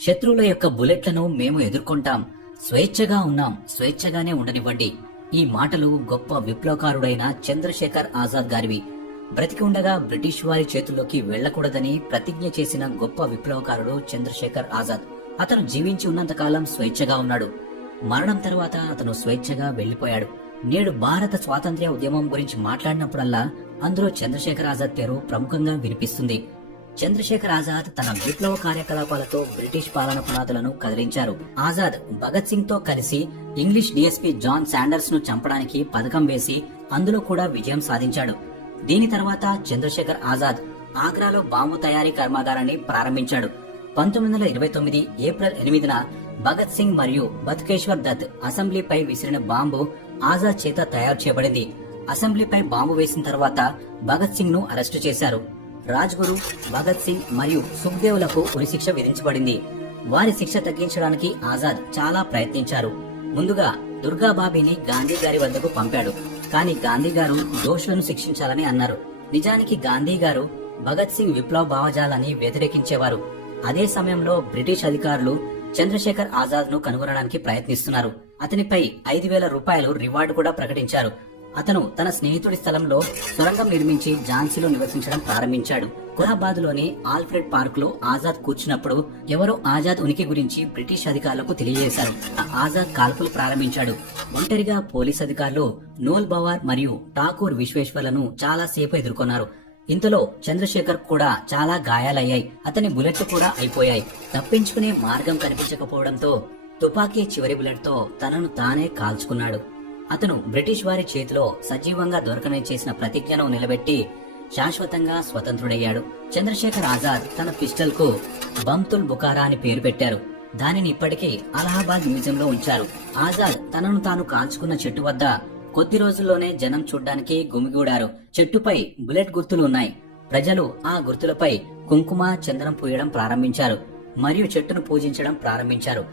శత్రువుల యొక్క బుల్లెట్లను మేము ఎదుర్కొంటాం. స్వేచ్ఛగా ఉన్నాం. స్వేచ్ఛగానే ఉండనివ్వండి. ఈ మాటలు గొప్ప విప్లవకారుడైన చంద్రశేఖర్ ఆజాద్ గారివి. బ్రతికి ఉండగా బ్రిటిష్ వారి చేతుల్లోకి వెళ్ళకూడదని ప్రతిజ్ఞ చేసిన గొప్ప విప్లవకారుడు చంద్రశేఖర్ ఆజాద్. అతను జీవించి ఉన్నంతకాలం స్వేచ్ఛగా ఉన్నాడు. మరణం తర్వాత అతను స్వేచ్ఛగా వెళ్ళిపోయాడు నేడు భారత స్వాతంత్ర్య ఉద్యమం గురించి మాట్లాడినప్పుడల్లా అందులో చంద్రశేఖర్ ఆజాద్ పేరు ప్రముఖంగా వినిపిస్తుంది. చంద్రశేఖర్ ఆజాద్ తన విప్లవ కార్యకలాపాలతో బ్రిటిష్ పాలన పునాదులను కదిలించారు. ఆజాద్ భగత్ సింగ్తో కలిసి ఇంగ్లీష్ డిఎస్పీ జాన్ శాండర్స్ను చంపడానికి పథకం వేసి అందులో కూడా విజయం సాధించాడు. దీని తర్వాత చంద్రశేఖర్ ఆజాద్ ఆగ్రాలో బాంబు తయారీ కర్మాగారాన్ని ప్రారంభించాడు. పంతొమ్మిది వందల ఇరవై తొమ్మిది ఏప్రిల్ ఎనిమిదిన భగత్ సింగ్ మరియు బతుకేశ్వర్ దత్ అసెంబ్లీపై విసిరిన బాంబు ఆజాద్ చేత తయారు చేయబడింది. అసెంబ్లీపై బాంబు వేసిన తర్వాత భగత్ సింగ్ను అరెస్టు చేశారు. రాజ్గురు భగత్ సింగ్ మరియు సుఖ్దేవ్లకు ఉరిశిక్ష విధించబడింది. వారి శిక్ష తగ్గించడానికి ఆజాద్ చాలా ప్రయత్నించారు. ముందుగా దుర్గాబాబీని గాంధీ గారి వద్దకు పంపాడు. కానీ గాంధీ గారు దోషులను శిక్షించాలని అన్నారు. నిజానికి గాంధీ గారు భగత్ సింగ్ విప్లవ భావజాలని వ్యతిరేకించేవారు. అదే సమయంలో బ్రిటిష్ అధికారులు చంద్రశేఖర్ ఆజాద్ను కనుగొనడానికి ప్రయత్నిస్తున్నారు. అతనిపై ఐదు వేల రూపాయలు రివార్డు కూడా ప్రకటించారు. అతను తన స్నేహితుడి స్థలంలో సొరంగం నిర్మించి ఝాన్సీలో నివసించడం ప్రారంభించాడు. కొలాబాద్లోని ఆల్ఫ్రెడ్ పార్క్లో ఆజాద్ కూర్చున్నప్పుడు ఎవరో ఆజాద్ ఉనికి గురించి బ్రిటిష్ అధికారులకు తెలియజేశారు. ఆజాద్ కాల్పులు ప్రారంభించాడు. ఒంటరిగా పోలీస్ అధికారులు నూల్ బవార్ మరియు ఠాకూర్ విశ్వేశ్వర్లను చాలా సేపు ఎదుర్కొన్నారు. ఇంతలో చంద్రశేఖర్ కూడా చాలా గాయాలయ్యాయి. అతని బుల్లెట్లు కూడా అయిపోయాయి. తప్పించుకునే మార్గం కనిపించకపోవడంతో తుపాకీ చివరి బుల్లెట్తో తనను తానే కాల్చుకున్నాడు. అతను బ్రిటిష్ వారి చేతిలో సజీవంగా దొరకనే చేసిన ప్రతిజ్ఞను నిలబెట్టి శాశ్వతంగా స్వతంత్రుడయ్యాడు. చంద్రశేఖర్ ఆజాద్ తన పిస్టల్కు బంతుల్ బుకారా అని పేరు పెట్టారు. దానిని ఇప్పటికీ అలహాబాద్ మ్యూజియంలో ఉంచారు. ఆజాద్ తనను తాను కాల్చుకున్న చెట్టు వద్ద కొద్ది రోజుల్లోనే జనం చూడ్డానికి గుమిగూడారు. చెట్టుపై బుల్లెట్ గుర్తులు ఉన్నాయి. ప్రజలు ఆ గుర్తులపై కుంకుమ చందనం పూయడం ప్రారంభించారు. మరియు చెట్టును పూజించడం ప్రారంభించారు.